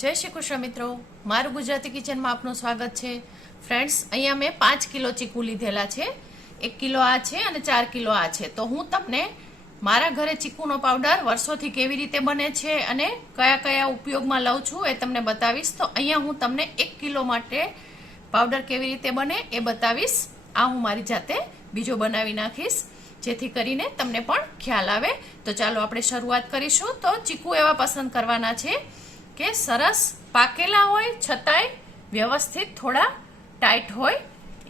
જય શ્રી કૃષ્ણ મિત્રો, મારું ગુજરાતી કિચનમાં આપનું સ્વાગત છે. ફ્રેન્ડ્સ, અહીંયા મેં 5 કિલો ચીકુ લીધેલા છે. 1 કિલો આ છે અને 4 કિલો આ છે. તો હું તમને મારા ઘરે ચીકુનો પાવડર વર્ષોથી કેવી રીતે બને છે અને કયા કયા ઉપયોગમાં લઉં છું એ તમને બતાવીશ. તો અહીંયા હું તમને 1 કિલો માટે પાવડર કેવી રીતે બને એ બતાવીશ. આ હું મારી જાતે બીજો બનાવી નાખીશ જેથી કરીને તમને પણ ખ્યાલ આવે. તો ચાલો આપણે શરૂઆત કરીશું. તો ચીકુ એવા પસંદ કરવાના છે કે સરસ પાકેલા હોય છતાંય વ્યવસ્થિત થોડા ટાઈટ હોય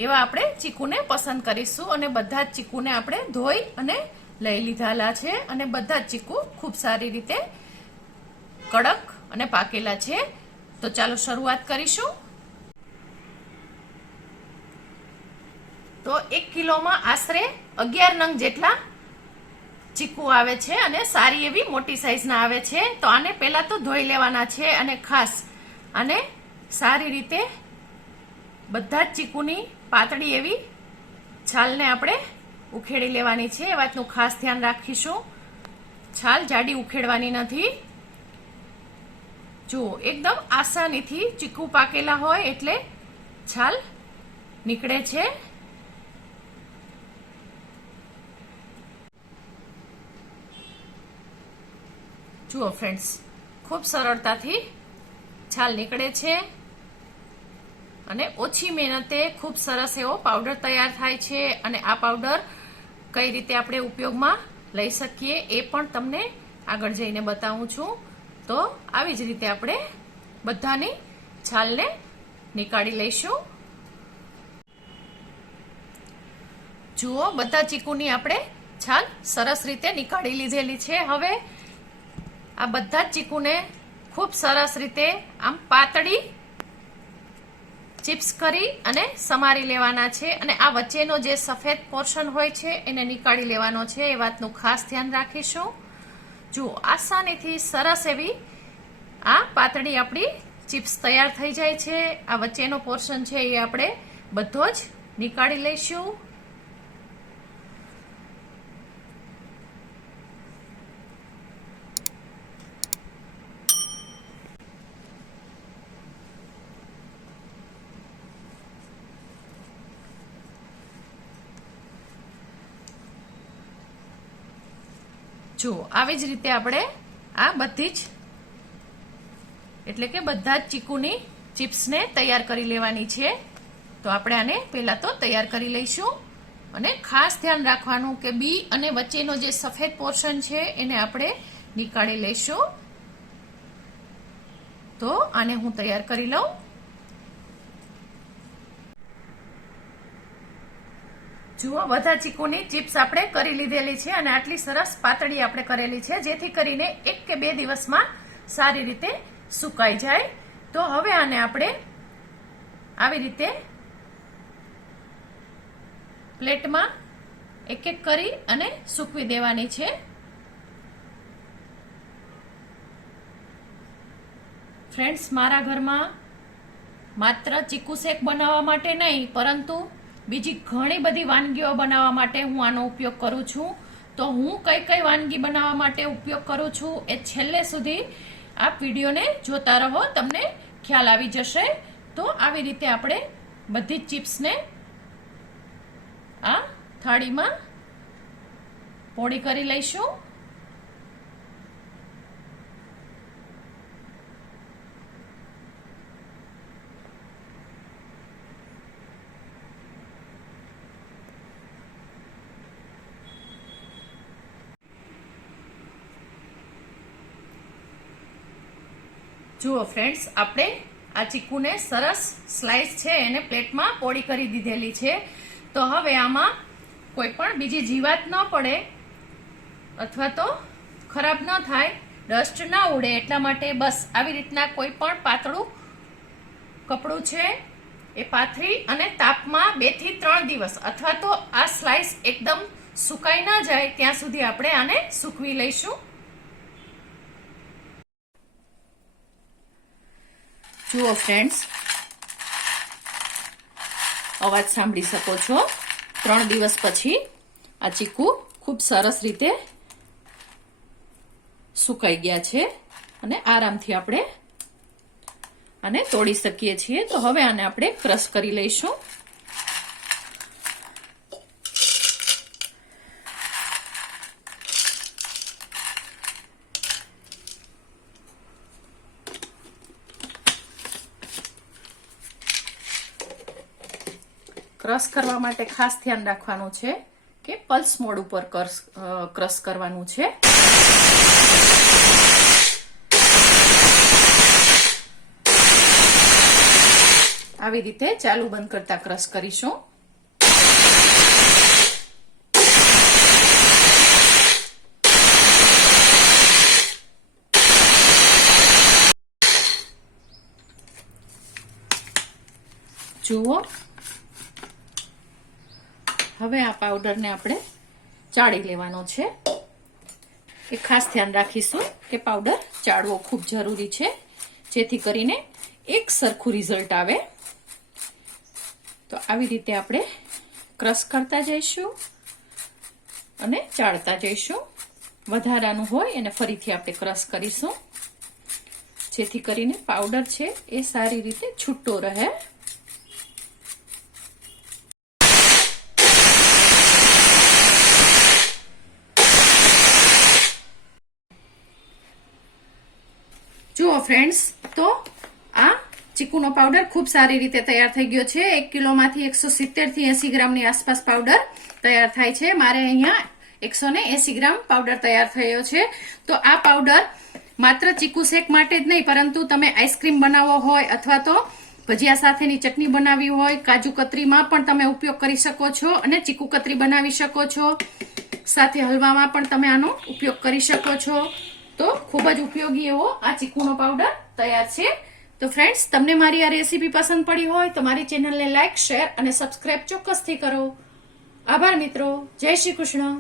એવા આપણે ચીકુને પસંદ કરીશું. અને બધા જ ચીકુને આપણે ધોઈ અને લઈ લીધેલા છે અને બધા જ ચીકુ ખૂબ સારી રીતે કડક અને પાકેલા છે. તો ચાલો શરૂઆત કરીશું. તો 1 કિલોમાં આશરે 11 નંગ જેટલા ચીકુ આવે છે અને સારી એવી મોટી સાઈઝના આવે છે. તો આને પહેલા તો ધોઈ લેવાના છે અને ખાસ આને સારી રીતે બધા જ ચીકુની પાતળી એવી છાલને આપણે ઉખેડી લેવાની છે. એ વાતનું ખાસ ધ્યાન રાખીશું. છાલ જાડી ઉખેડવાની નથી. જુઓ, એકદમ આસાનીથી ચીકુ પાકેલા હોય એટલે છાલ નીકળે છે. જુઓ ફ્રેન્ડ્સ, ખૂબ સરળતાથી છાલ નીકળે છે અને ઓછી મહેનતે ખૂબ સરસ એવો પાવડર તૈયાર થાય છે. અને આ પાવડર કઈ રીતે આપણે ઉપયોગમાં લઈ શકીએ એ પણ તમને આગળ જઈને બતાવું છું. તો આવી જ રીતે આપણે બધાની છાલને નીકાળી લઈશું. જુઓ, બધા ચીકુની આપણે છાલ સરસ રીતે નીકાળી લીધેલી છે. હવે આ બધા જ ચીકુને ખૂબ સરસ રીતે આમ પાતળી ચિપ્સ કરી અને સમારી લેવાના છે. અને આ વચ્ચેનો જે સફેદ પોર્શન હોય છે એને નીકાળી લેવાનો છે. એ વાતનું ખાસ ધ્યાન રાખીશું. જુઓ, આસાનીથી સરસ એવી આ પાતળી આપણી ચિપ્સ તૈયાર થઈ જાય છે. આ વચ્ચેનો પોર્શન છે એ આપણે બધો જ નીકાળી લઈશું. જુઓ, આવી જ રીતે આપણે આ બધી જ એટલે કે બધા જ ચીકુની ચિપ્સને તૈયાર કરી લેવાની છે. તો આપણે આને પહેલા તો તૈયાર કરી લઈશું. અને ખાસ ધ્યાન રાખવાનું કે બી અને વચ્ચેનો જે સફેદ પોર્શન છે એને આપણે નીકાળી લઈશું. તો આને હું તૈયાર કરી લઉં. જુઓ, બધા ચીકુની ચિપ્સ આપણે કરી લીધેલી છે અને આટલી સરસ પાતળી આપણે કરેલી છે જેથી કરીને 1 કે 2 દિવસમાં સારી રીતે સુકાઈ જાય. તો હવે આને આપણે આવી રીતે પ્લેટમાં એક એક કરી અને સૂકવી દેવાની છે. ફ્રેન્ડ્સ, મારા ઘરમાં માત્ર ચીકુ શેક બનાવવા માટે નહીં પરંતુ બીજી ઘણી બધી વાનગીઓ બનાવવા માટે હું આનો ઉપયોગ કરું છું. તો હું કઈ કઈ વાનગી બનાવવા માટે ઉપયોગ કરું છું એ છેલ્લે સુધી આપ વિડીયોને જોતા રહો, તમને ખ્યાલ આવી જશે. તો આવી રીતે આપણે બધી જ ચિપ્સને આ થાળીમાં પોળી કરી લઈશું. જુઓ ફ્રેન્ડ્સ, આપણે આ ચીકુને સરસ સ્લાઇસ છે એને પ્લેટમાં પોળી કરી દીધેલી છે. તો હવે આમાં કોઈ પણ બીજી જીવાત ન પડે અથવા તો ખરાબ ન થાય, ડસ્ટ ના ઉડે એટલા માટે બસ આવી રીતના કોઈ પણ પાતળું કપડું છે એ પાથરી અને તાપમાં 2 થી 3 દિવસ અથવા તો આ સ્લાઇસ એકદમ સુકાઈ ન જાય ત્યાં સુધી આપણે આને સૂકવી લઈશું. જુઓ ફ્રેન્ડ્સ, અવાજ સાંભળી શકો છો. 3 દિવસ પછી આ ચીકુ ખૂબ સરસ રીતે સુકાઈ ગયા છે અને આરામથી આપણે આને તોડી શકીએ છીએ. તો હવે આને આપણે ક્રશ કરી લઈશું. ક્રશ કરવા માટે ખાસ ધ્યાન રાખવાનું છે કે પલ્સ મોડ ઉપર ક્રશ કરવાનું છે. આવી રીતે ચાલુ બંધ કરતા ક્રશ કરીશું. જુઓ, હવે આ પાવડરને આપણે ચાળી લેવાનો છે. એ ખાસ ધ્યાન રાખીશું કે પાવડર ચાળવો ખૂબ જરૂરી છે, જેથી કરીને એક સરખું રિઝલ્ટ આવે. તો આવી રીતે આપણે ક્રશ કરતા જઈશું અને ચાળતા જઈશું. વધારાનું હોય એને ફરીથી આપણે ક્રશ કરીશું, જેથી કરીને પાવડર છે એ સારી રીતે છૂટો રહે. જુઓ ફ્રેન્ડ્સ, તો આ ચીકુનો પાવડર ખૂબ સારી રીતે તૈયાર થઈ ગયો છે. 1 કિલોમાંથી 170 થી 80 ગ્રામની આસપાસ પાવડર તૈયાર થાય છે. મારે અહીંયા 180 ગ્રામ પાવડર તૈયાર થયો છે. તો આ પાવડર માત્ર ચીકુ શેક માટે જ નહીં, પરંતુ તમે આઈસ્ક્રીમ બનાવવો હોય અથવા તો ભજીયા સાથેની ચટણી બનાવવી હોય, કાજુ કતરીમાં પણ તમે ઉપયોગ કરી શકો છો અને ચીકુ કતરી બનાવી શકો છો. સાથે હલવામાં પણ તમે આનો ઉપયોગ કરી શકો છો. તો ખૂબ જ ઉપયોગી એવો આ ચીકુનો પાવડર તૈયાર છે. તો ફ્રેન્ડ્સ, તમને મારી આ રેસીપી પસંદ પડી હોય તો મારી ચેનલને લાઈક, શેર અને સબસ્ક્રાઇબ ચોક્કસથી કરો. આભાર મિત્રો. જય શ્રી કૃષ્ણ.